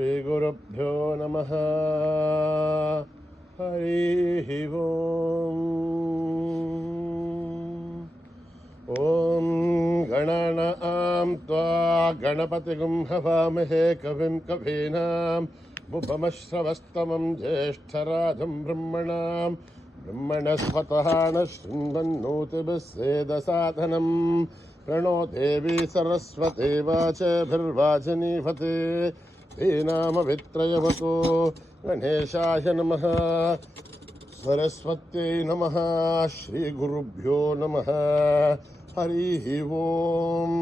श्रीगुरुभ्यो नमः। हरिः ओम्। ॐ गणानां त्वा गणपतिगुं हवामहे कविं कवीनां मुपमश्रवस्तमं ज्येष्ठराजं ब्रह्मणस्पतः न शृण्वन्नोतिभिस्सेदसाधनं प्रणो देवी सरस्वती वाचभिर्वाचनीपते धीनामभित्रयवतो गणेशाय नमः। सरस्वत्यै नमः। श्रीगुरुभ्यो नमः। हरिः ओम्।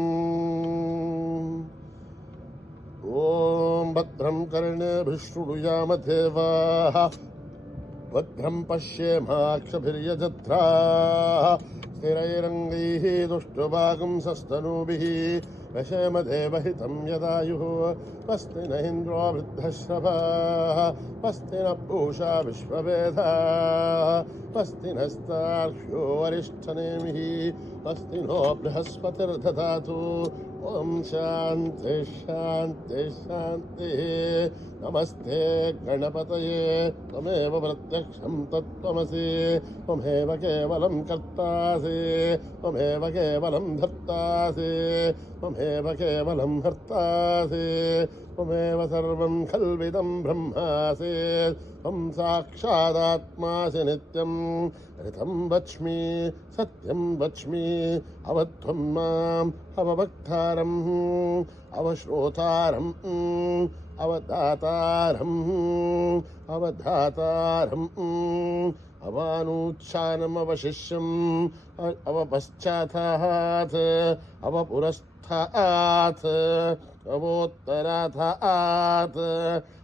ॐ भद्रं कर्णेभिः शृणुयाम देवाः, भद्रं पश्येमाक्षभिर्यजत्राः, स्थिरैरङ्गैः दुष्टभागुंसस्तनूभिः वशेम देवहितं यदायुः। स्वस्ति न इन्द्रो वृद्धश्रवाः, स्वस्ति न पूषा विश्ववेदाः, स्वस्ति नस्तार्क्ष्यो वरिष्ठनेमिः, स्वस्ति नो बृहस्पतिर्दधातु। ॐ शान्ति शान्ति शान्तिः। नमस्ते गणपतये, त्वमेव प्रत्यक्षं तत्त्वमसि, त्वमेव केवलं कर्तासि, त्वमेव केवलं धर्तासि, त्वमेव केवलं हर्तासि, त्वमेव सर्वं खल्विदं ब्रह्मासि, त्वं साक्षादात्मासि नित्यं। ऋतं वच्मि सत्यं वच्मि, अवध्वं माम् अवभक्तारम् अवश्रोतारम् अवदातारम् अवानूच्छानमवशिष्यम् अवपश्चातात् अवपुरस्तात् अवोत्तरात्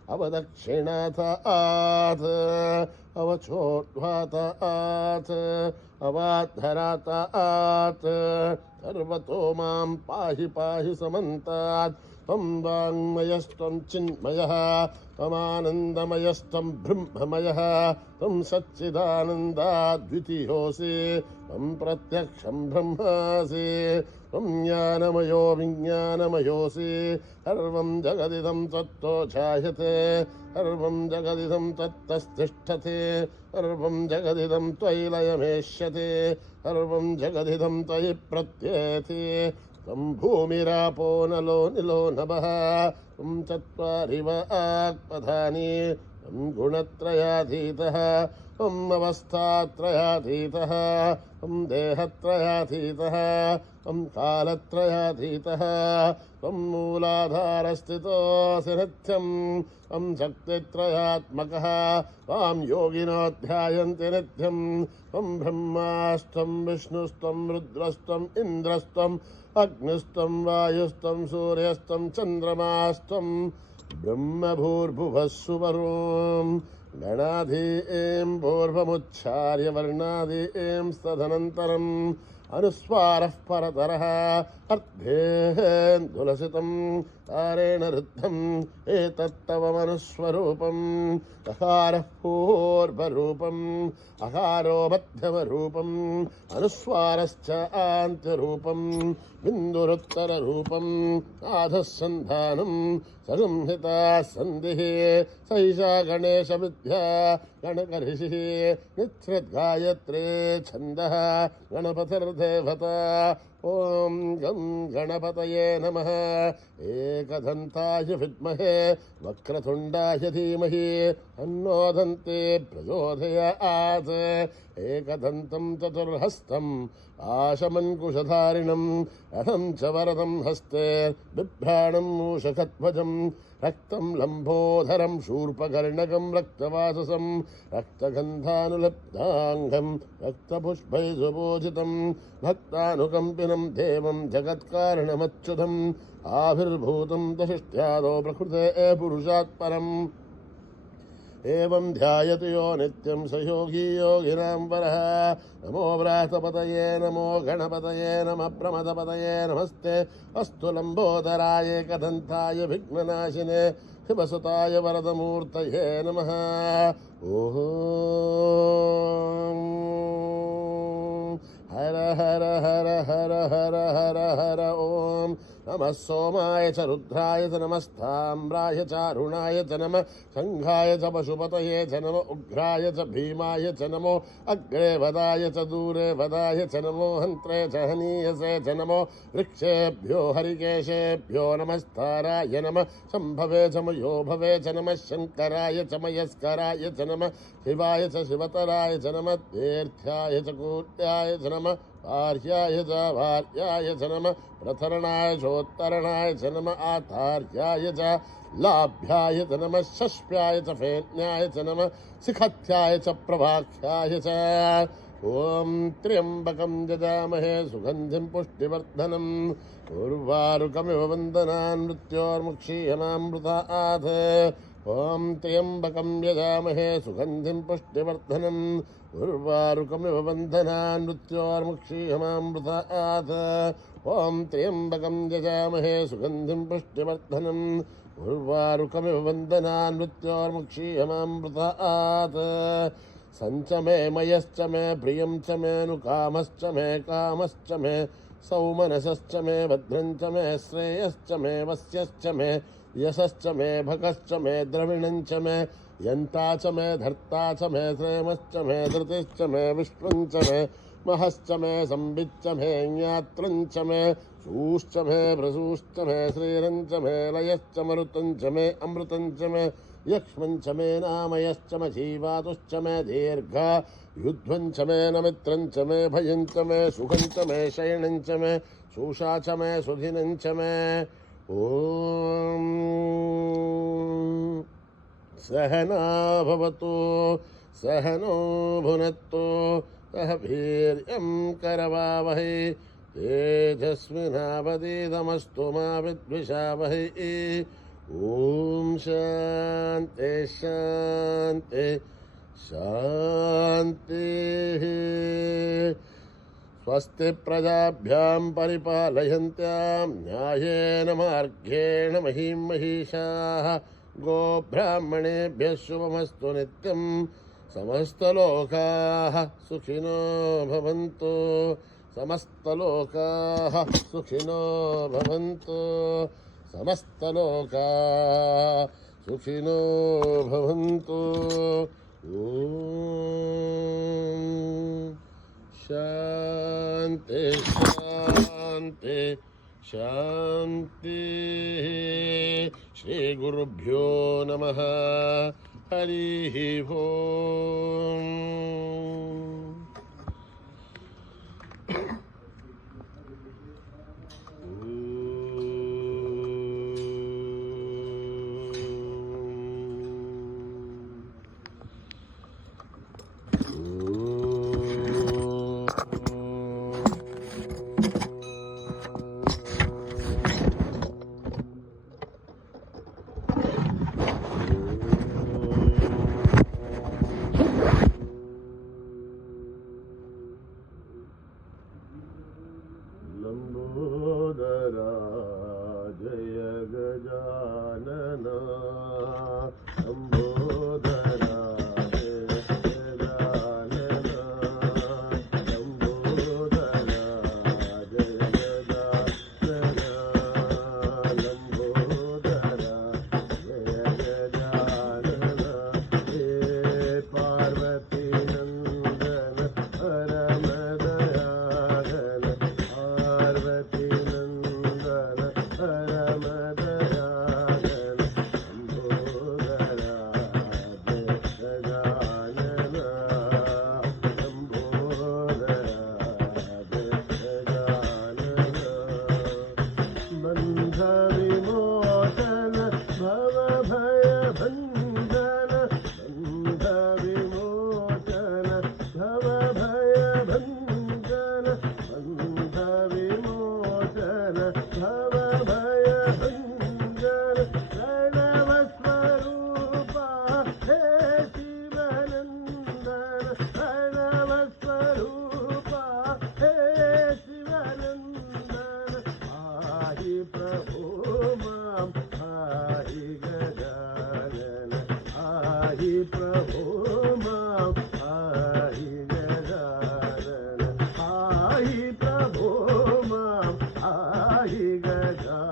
अवदक्षिणात् अवचोर्ध्वात् अवाधरात्। सर्वतो मां पाहि पाहि समन्तात्। त्वं वाङ्मयस्त्वं चिन्मयः, त्वमानन्दमयस्त्वं ब्रह्ममयः, त्वं सच्चिदानन्दाद्वितीयोऽसि, त्वं प्रत्यक्षं ब्रह्मासि, त्वं ज्ञानमयो विज्ञानमयोऽसि। सर्वं जगदिदं त्वत्तो जायते, सर्वं जगदिदं त्वत्तस्तिष्ठते, सर्वं जगदिदं त्वयि लयमेष्यते, सर्वं जगदिदं त्वयि प्रत्येति। त्वं भूमिरापो नलो निलो नभः, त्वं चत्वारि वाक्पदानि, त्वं गुणत्रयातीतः, त्वम् अवस्थात्रयातीतः, त्वं देहत्रयातीतः, त्वं कालत्रयातीतः, त्वं मूलाधारस्थितोऽसि नित्यं, त्वं शक्तित्रयात्मकः, त्वां योगिनो ध्यायन्ति नित्यं। त्वं ब्रह्मास्त्वं विष्णुस्त्वं रुद्रस्त्वम् इन्द्रस्त्वम् अग्निस्त्वं वायुस्त्वं सूर्यस्त्वं चन्द्रमास्त्वं ब्रह्मभूर्भुवः सुवरों। गणाधीं पूर्वमुच्चार्य वर्णाधीं तदनन्तरम् अनुस्वारः परतरः अर्धेन्दुलसितं तारेण रुद्धम् एतत्तव मनुस्वरूपम्। अकारः पूर्वरूपम् अकारो मध्यमरूपम् अनुस्वारश्च आन्त्यरूपम् बिन्दुरुत्तररूपम् आधः सन्धानम् संहिता सन्धिः सैषा गणेशविद्या गणकर्षिः निःसृद्गायत्रे छन्दः गणपतिर्देवता। ॐ गं गणपतये नमः। एकदन्ताय विद्महे वक्रतुण्डाय धीमहि तन्नो दन्ती प्रचोदयात्। एकदन्तं चतुर्हस्तम् आशमङ्कुशधारिणम् अहं च वरदं हस्ते बिभ्राणं मूषकध्वजम् रक्तं लम्बोधरं शूर्पकर्णकं रक्तवाससं रक्तगन्धानुलब्धाङ्गं रक्तपुष्पैः सुपूजितं भक्तानुकम्पिनं देवं जगत्कारणमच्युतम् आविर्भूतं दशिष्ट्यादो प्रकृते पुरुषात् परम्। एवं ध्यायति यो नित्यं स योगी योगिनां वरः। नमो व्रातपतये नमो गणपतये नमः प्रमदपतये नमस्ते अस्तु लम्बोदराय एकदन्ताय विघ्ननाशिने शिवसुताय वरदमूर्तये नमः। ॐ हर हर हर हर हर हर हर ॐ नमः सोमाय च रुद्राय च नमस्ताम्राय च अरुणाय च नमः शङ्खाय च पशुपतये च नमो उग्राय च भीमाय च नमो अग्रे वदाय च दूरे वदाय च नमो हन्त्रे च हनीयसे च नमो वृक्षेभ्यो हरिकेशेभ्यो नमस्ताराय नमः शम्भवे च मयो भवे च नमः शङ्कराय च मयस्कराय च नमः शिवाय च शिवतराय च नमः तीर्थ्याय च कूट्याय च नमः आर्याय च भार्याय च नमः प्रथरणाय चोत्तरणाय च नमः आतार्याय च लाभ्याय च नमः षष्प्याय च फेन्याय च नमः शिखथ्याय च प्रभाख्याय च ॐ त्र्यम्बकं यजामहे सुगन्धिं पुष्टिवर्धनम् उर्वारुकमिव वन्दनान् मृत्योर्मुक्षीयमामृतात् ॐ त्र्यम्बकं यजामहे सुगन्धिं पुष्टिवर्धनम् उर्वारुकमिव वन्दनान् मृत्योर्मुक्षीयमामृतात् ॐ त्र्यम्बकं यजामहे सुगन्धिं पुष्टिवर्धनम् उर्वारुकमिव वन्दनान् मृत्योर्मुक्षीयमामृतात् सञ्च मे मयश्च मे प्रियं च मेऽनुकामश्च मे कामश्च मे सौमनसश्च मे भद्रञ्च मे श्रेयश्च मे वस्यश्च मे यशश्च मे भगश्च मे द्रविणञ्च मे यन्ता च मे धर्ता च मे श्रेमश्च मे धृतिश्च मे विश्वञ्च मे महश्च मे संविच्च मे ज्ञात्रञ्च मे शूश्च मे भ्रसूश्च मे श्रीरञ्च मे लयश्च मरुतञ्च मे अमृतञ्च मे यक्ष्मञ्च मे नामयश्च मे जीवातुश्च मे दीर्घा युध्वञ्च मे नमित्रञ्च मे भयञ्च मे सुखञ्च मे शयनञ्च मे शूषा च मे सुधिनञ्च मे ॐ सहना भवतु सहनो भुनक्तु सह वीर्यं करवावहै तेजस्विनावधीतमस्तु मा विद्विषावहै ॐ शान्ति शान्ति शान्तिः स्वस्ति प्रजाभ्यां परिपालयन्त्यां न्यायेन मार्गेण महीं महिषाः गोब्राह्मणेभ्यः शुभमस्तु नित्यं समस्तलोकाः सुखिनो भवन्तु समस्तलोकाः सुखिनो भवन्तु समस्तलोकाः सुखिनो भवन्तु ॐ शान्ति शान्ति शान्तिः श्रीगुरुभ्यो नमः हरिः ओम् लंबोदरा जय गजानना लंबोदरा जय गजानना लंबोदरा जय गजानना लंबोदरा जय गजानना हे पार्वती नंदन परम दयाघन पार्वती नंदन परम दयाघन लंबोदरा जय गजानना लंबोदरा जय गजानना बंध विमोचन भव भय भंजन बंध विमोचन भव भय भंजन बंध विमोचन भव भय भंजन प्रणव स्वरूपा हे शिवनंदन प्रणव स्वरूपा हे शिवनंदन आहि प्रभु मां आहि गजानन आहि प्रभु मां आहि गजानन आहि प्रभु मां आहि गजानन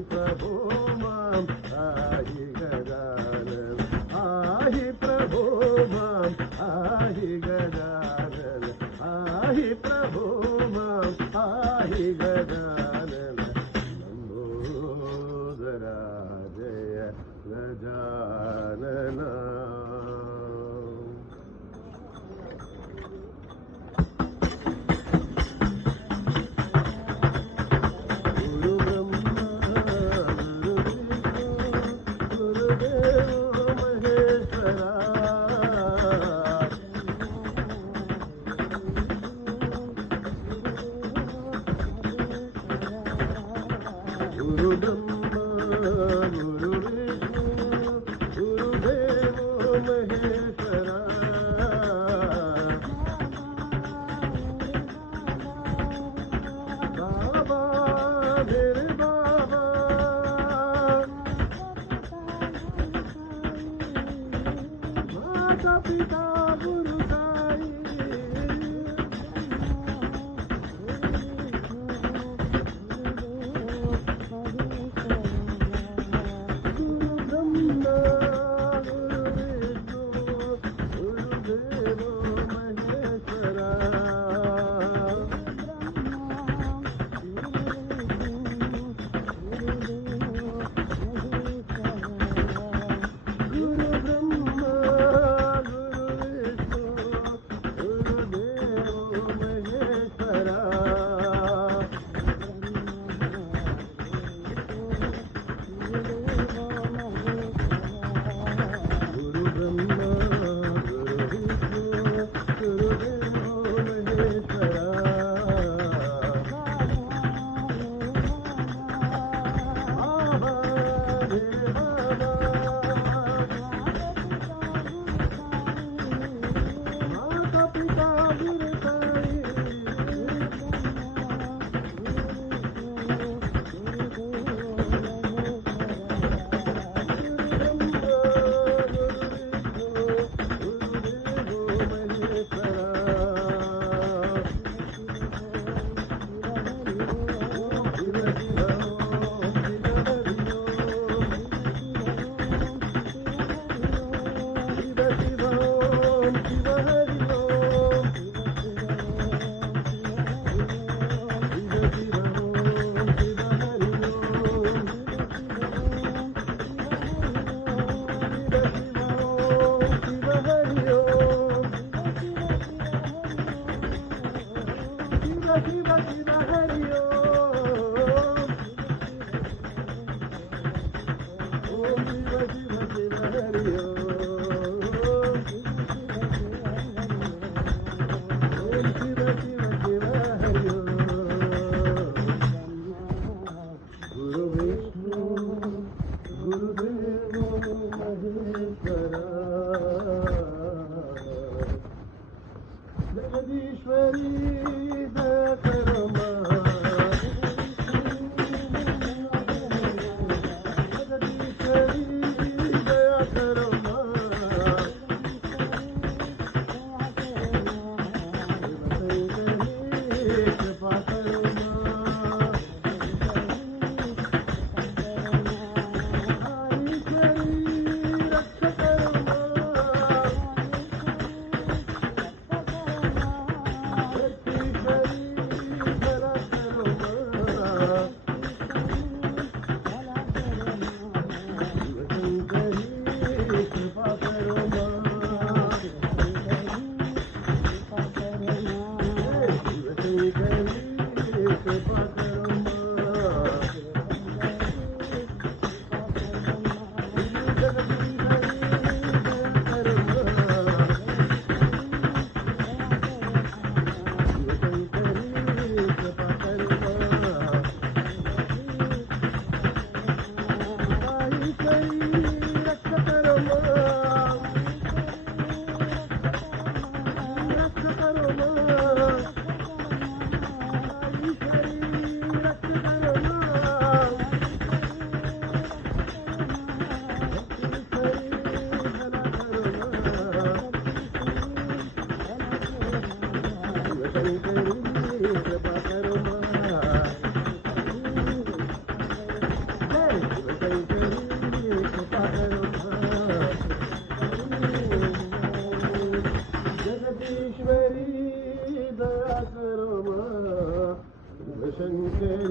प्रभो मां पाहि गजानन पाहि प्रभो मां पाहि गजानन पाहि प्रभो मां पाहि गजानन लंबोदरा जय गजानन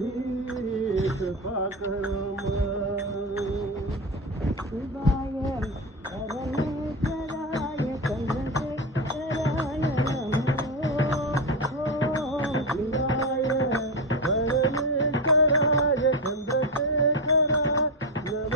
बड़ी कृपा करो शिवाय परमेश्वराय चंद्रशेखराय नमो शिवाय परमेश्वराय चंद्रशेखराय नमो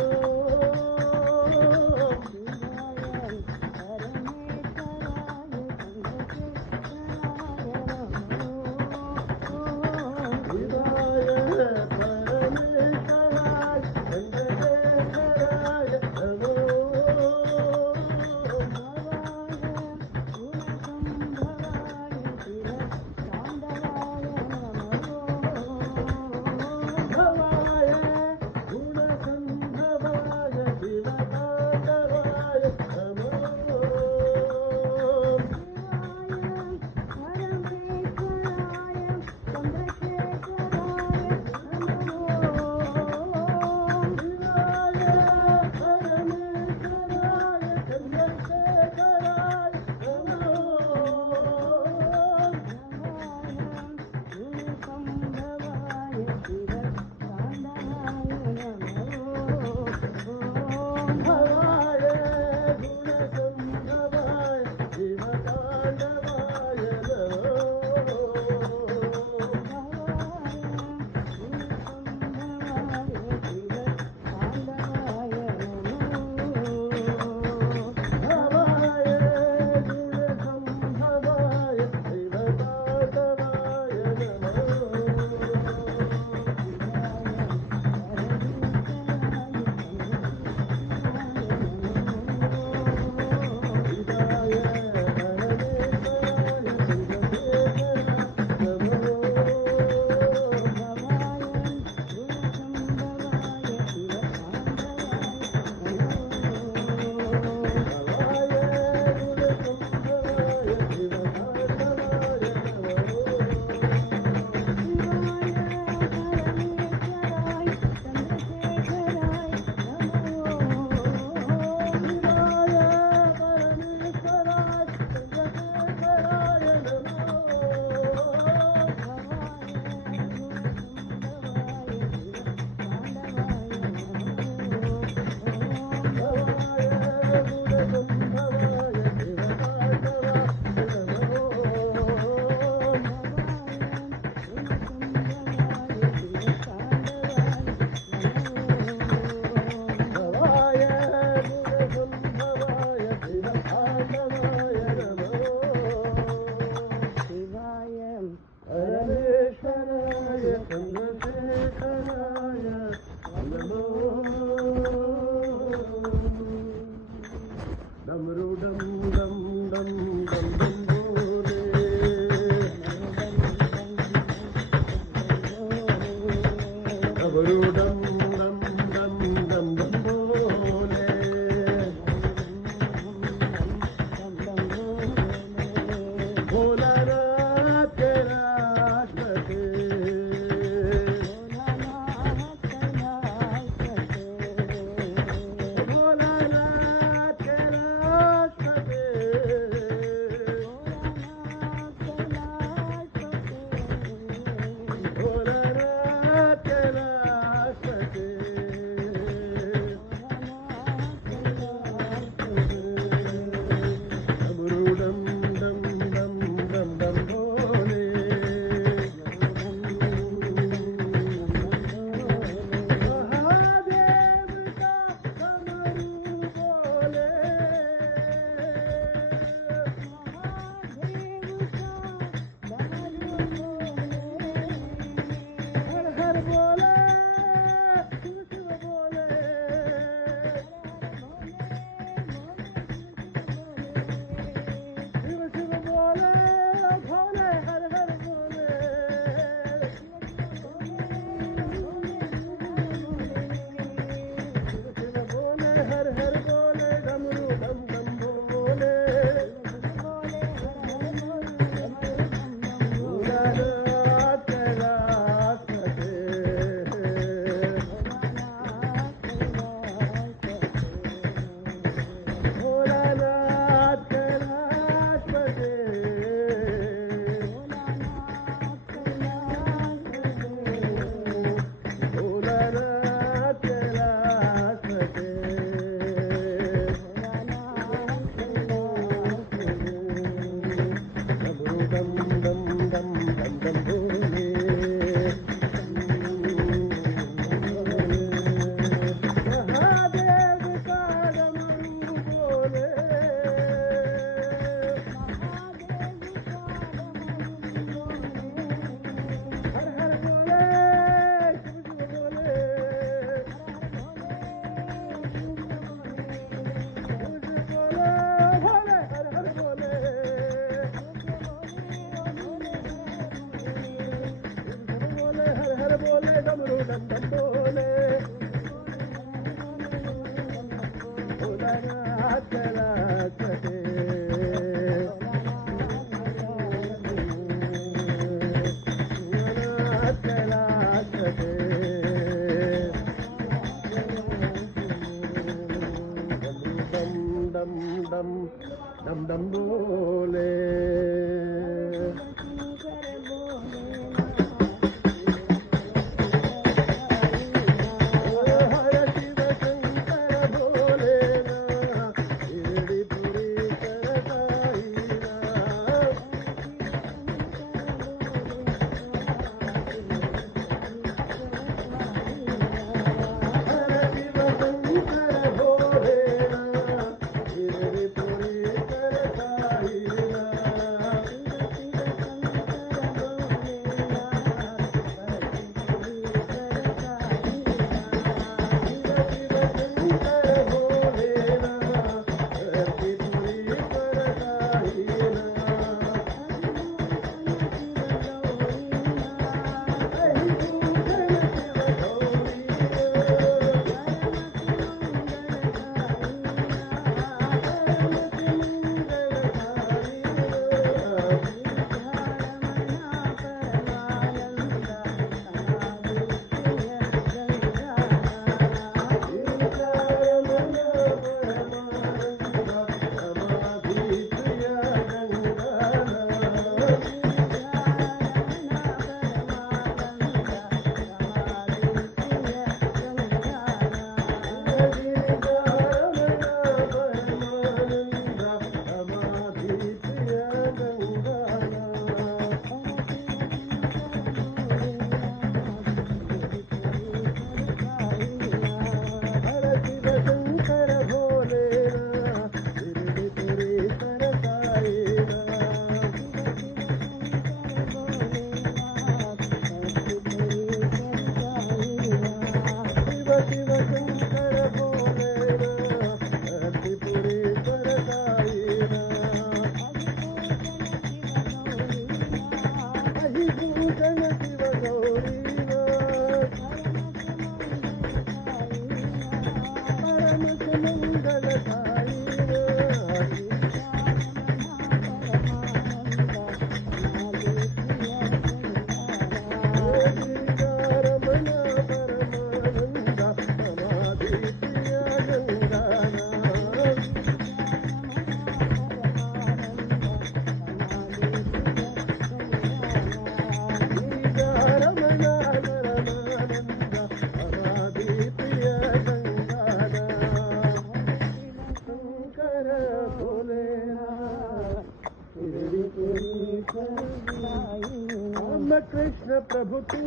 प्रभु तू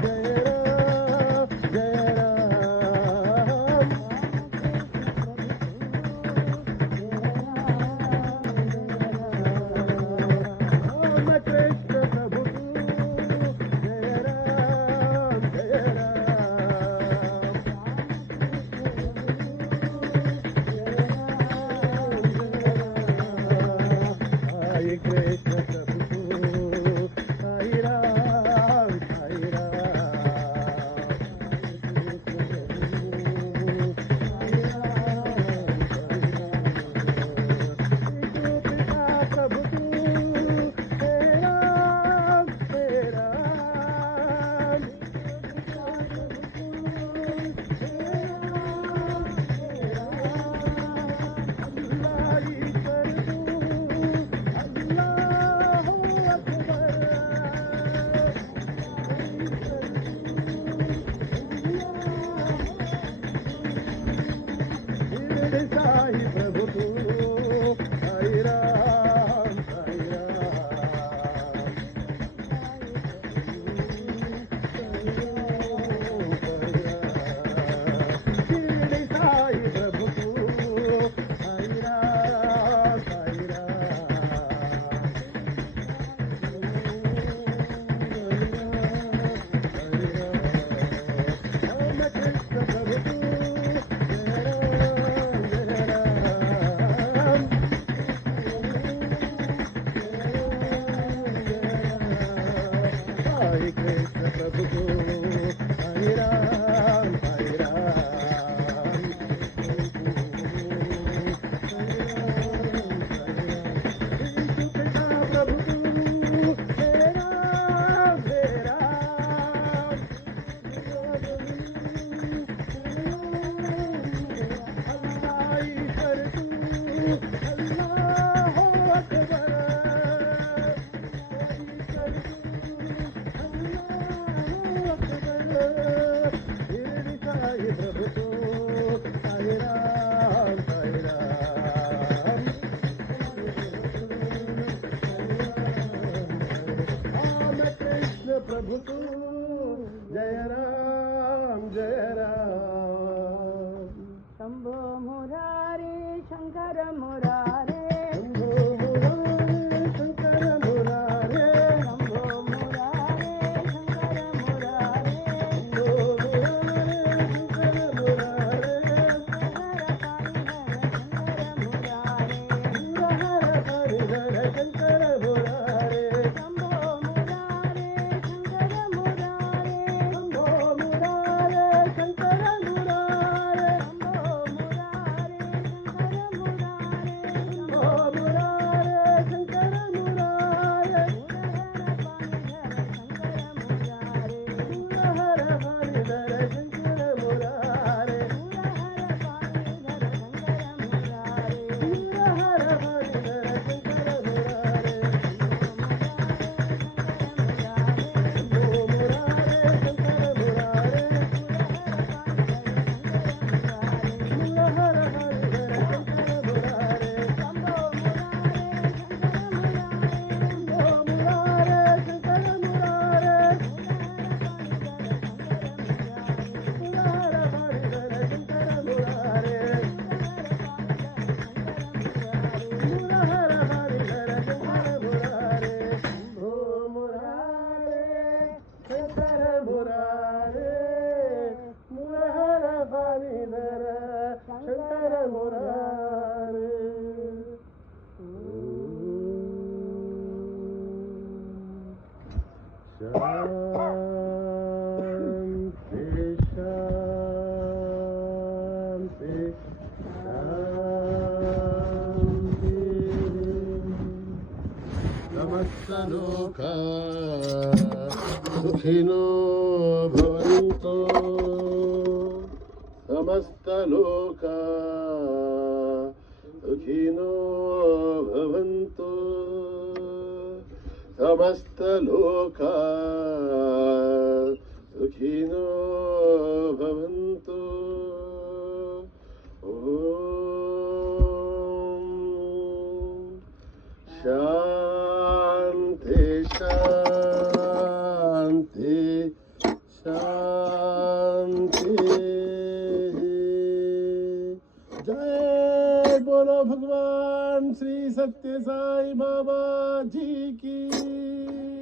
जय राम जय राम राम कृष्ण प्रभु तू जय राम जय राम हरे कृष्ण प्रभु तू हरे राम हरे राम प्रभु तू हे राम हे राम साई प्रभु तू हरे राम हरे शिरडी साई प्रभु तू हरे राम हरे राम कृष्ण प्रभु तू हरे कृष्ण प्रभु को हरे राम हरे राम कृष्ण प्रभु को हे राम हे राम अल्लाह ईश्वर तू अल्लाह अकबर प्रभु तू हरे राम हरे राम राम कृष्ण प्रभु तू जय राम जय राम शंभो मुरारे शंकर मुरारे शंभो मुरारे शंकर मुरारे शंभो मुरारे शंकर मुरारे शंभो मुरारे शंकर मुरारे हर पाणिधर शंकर मुरारे शंभो मुरारे शंकर मुरारे शंभो मुरारे शंकर मुरारे शंभो मुरारे शंकर मुरारे शंभो मुरारे शंकर मुरारे हर पाणिधर शंकर मुरारे हर पाणिधर शंकर मुरारे शंभो मुरारे शंकर मुरारे हर पाणिधर शंकर मुरारे शंभो मुरारे शंकर मुरारे हर पाणिधर शंकर मुरारे हर पाणिधर शंकर मुरारे शंभो मुरारे शंकर मुरारे हर पाणिधर शंकर मुरारे शांति शांति शांति समस्तलोका सुखिनो भवन्तु समस्तलोका सुखिनो भवन्तु समस्तलोका सुखिनो भवन्तु ॐ शान्ति शान्ति जय बोलो भगवान श्री सत्य साई बाबा जी की